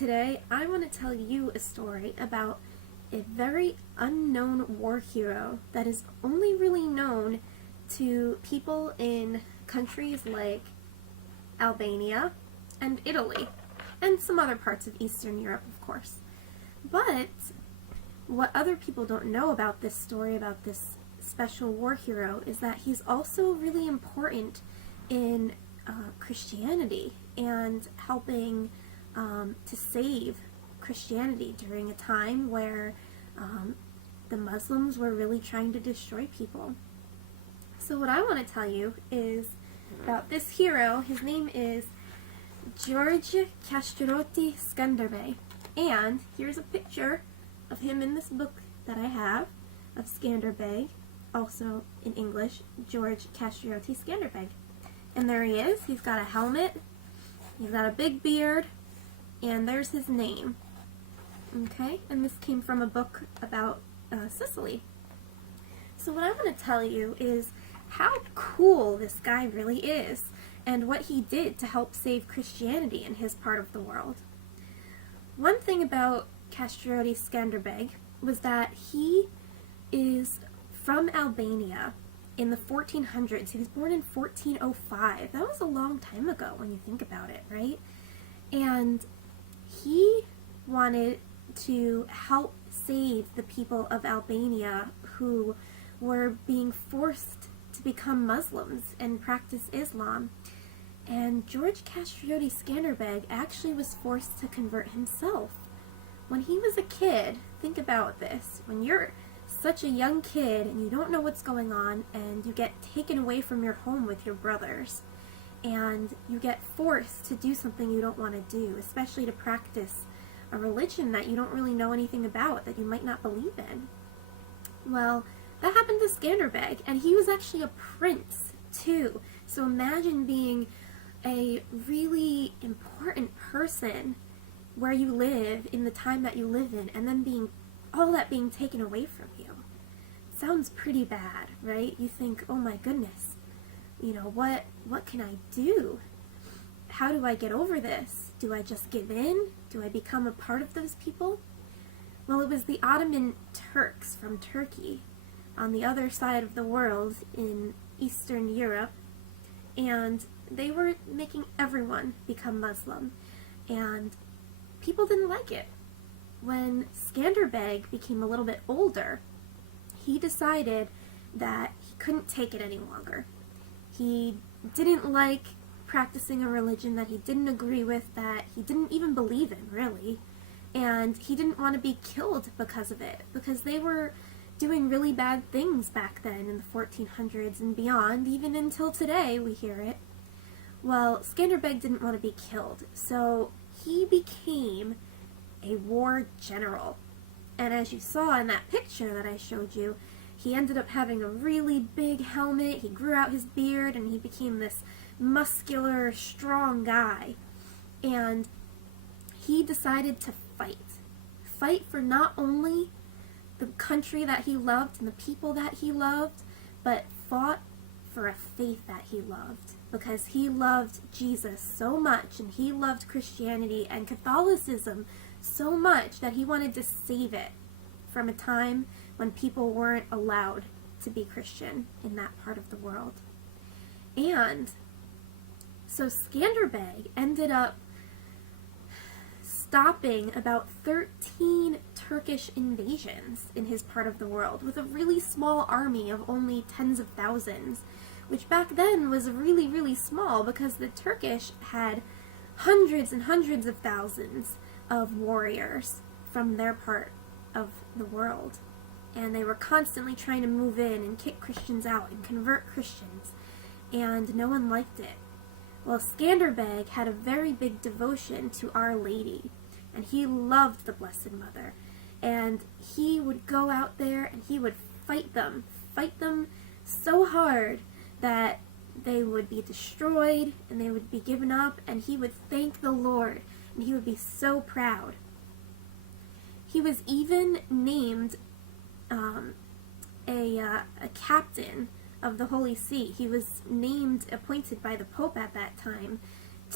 Today, I want to tell you a story about a very unknown war hero that is only really known to people in countries like Albania and Italy, and some other parts of Eastern Europe, of course. But what other people don't know about this story, about this special war hero, is that he's also really important in Christianity and helping to save Christianity during a time where the Muslims were really trying to destroy people. So what I want to tell you is about this hero. His name is George Catechetics Skanderbeg, and here's a picture of him in this book that I have of Skanderbeg, also in English, George Catechetics Skanderbeg. And there he is. He's got a helmet, he's got a big beard, and there's his name. Okay, and this came from a book about Sicily. So what I want to tell you is how cool this guy really is, and what he did to help save Christianity in his part of the world. One thing about Catechetics Skanderbeg was that he is from Albania in the 1400s. He was born in 1405. That was a long time ago when you think about it, right? And he wanted to help save the people of Albania who were being forced to become Muslims and practice Islam. And George Catechetics Skanderbeg actually was forced to convert himself. When he was a kid, think about this, when you're such a young kid and you don't know what's going on and you get taken away from your home with your brothers and you get forced to do something you don't want to do, especially to practice a religion that you don't really know anything about, that you might not believe in. Well, that happened to Skanderbeg, and he was actually a prince too. So imagine being a really important person where you live in the time that you live in, and then all that being taken away from you. Sounds pretty bad, right? You think, oh my goodness, what can I do? How do I get over this? Do I just give in? Do I become a part of those people? Well, it was the Ottoman Turks from Turkey on the other side of the world in Eastern Europe, and they were making everyone become Muslim, and people didn't like it. When Skanderbeg became a little bit older, he decided that he couldn't take it any longer. He didn't like practicing a religion that he didn't agree with, that he didn't even believe in, really, and he didn't want to be killed because of it, because they were doing really bad things back then in the 1400s and beyond, even until today we hear it. Well, Skanderbeg didn't want to be killed, so he became a war general. And as you saw in that picture that I showed you, he ended up having a really big helmet, he grew out his beard, and he became this muscular, strong guy. And he decided to fight. Fight for not only the country that he loved and the people that he loved, but fought for a faith that he loved. Because he loved Jesus so much, and he loved Christianity and Catholicism so much that he wanted to save it from a time when people weren't allowed to be Christian in that part of the world. And so Skanderbeg ended up stopping about 13 Turkish invasions in his part of the world with a really small army of only tens of thousands, which back then was really, really small because the Turkish had hundreds and hundreds of thousands of warriors from their part of the world. And they were constantly trying to move in and kick Christians out and convert Christians, and no one liked it. Well, Skanderbeg had a very big devotion to Our Lady, and he loved the Blessed Mother, and he would go out there and he would fight them so hard that they would be destroyed and they would be given up, and he would thank the Lord, and he would be so proud. He was even named a captain of the Holy See. He was appointed by the Pope at that time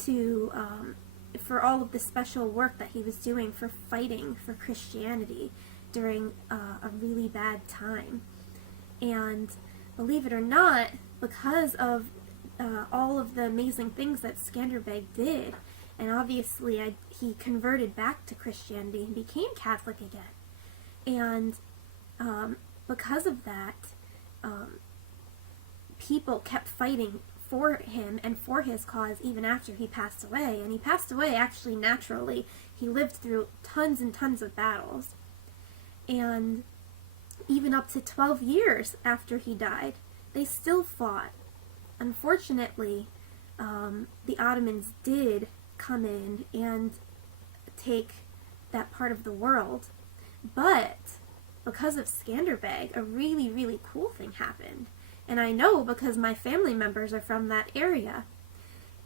to for all of the special work that he was doing for fighting for Christianity during a really bad time. And believe it or not, because of all of the amazing things that Skanderbeg did, and obviously he converted back to Christianity and became Catholic again. And because of that, people kept fighting for him and for his cause even after he passed away. And he passed away actually naturally. He lived through tons and tons of battles. And even up to 12 years after he died, they still fought. Unfortunately, the Ottomans did come in and take that part of the world. But because of Skanderbeg, a really, really cool thing happened. And I know because my family members are from that area.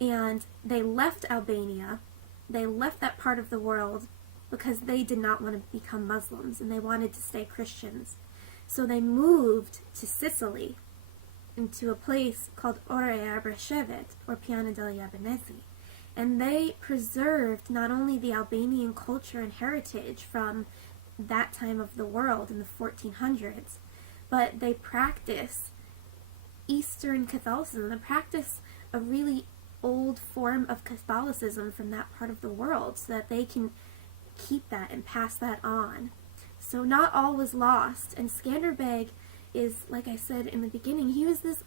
And they left Albania, they left that part of the world because they did not want to become Muslims and they wanted to stay Christians. So they moved to Sicily, into a place called Orea Breshevet, or Piana degli Albanesi. And they preserved not only the Albanian culture and heritage from that time of the world in the 1400s, but they practice Eastern Catholicism. They practice a really old form of Catholicism from that part of the world so that they can keep that and pass that on. So not all was lost, and Skanderbeg is, like I said in the beginning, he was this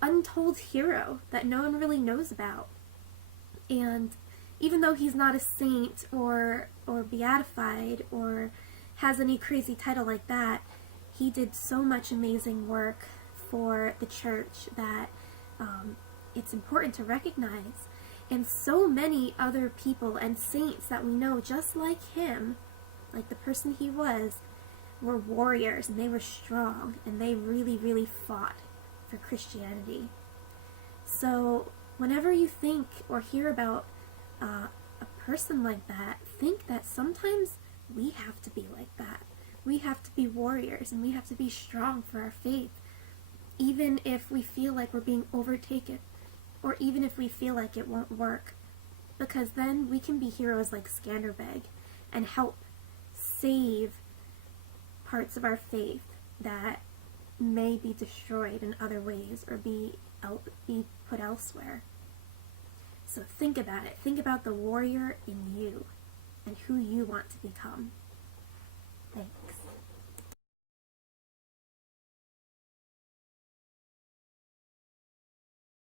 untold hero that no one really knows about. And even though he's not a saint or beatified or has any crazy title like that, he did so much amazing work for the church that it's important to recognize. And so many other people and saints that we know just like him, like the person he was, were warriors, and they were strong, and they really, really fought for Christianity. So whenever you think or hear about a person like that, think that sometimes we have to be like that. We have to be warriors, and we have to be strong for our faith, even if we feel like we're being overtaken, or even if we feel like it won't work, because then we can be heroes like Skanderbeg and help save parts of our faith that may be destroyed in other ways or be put elsewhere. So think about it. Think about the warrior in you and who you want to become.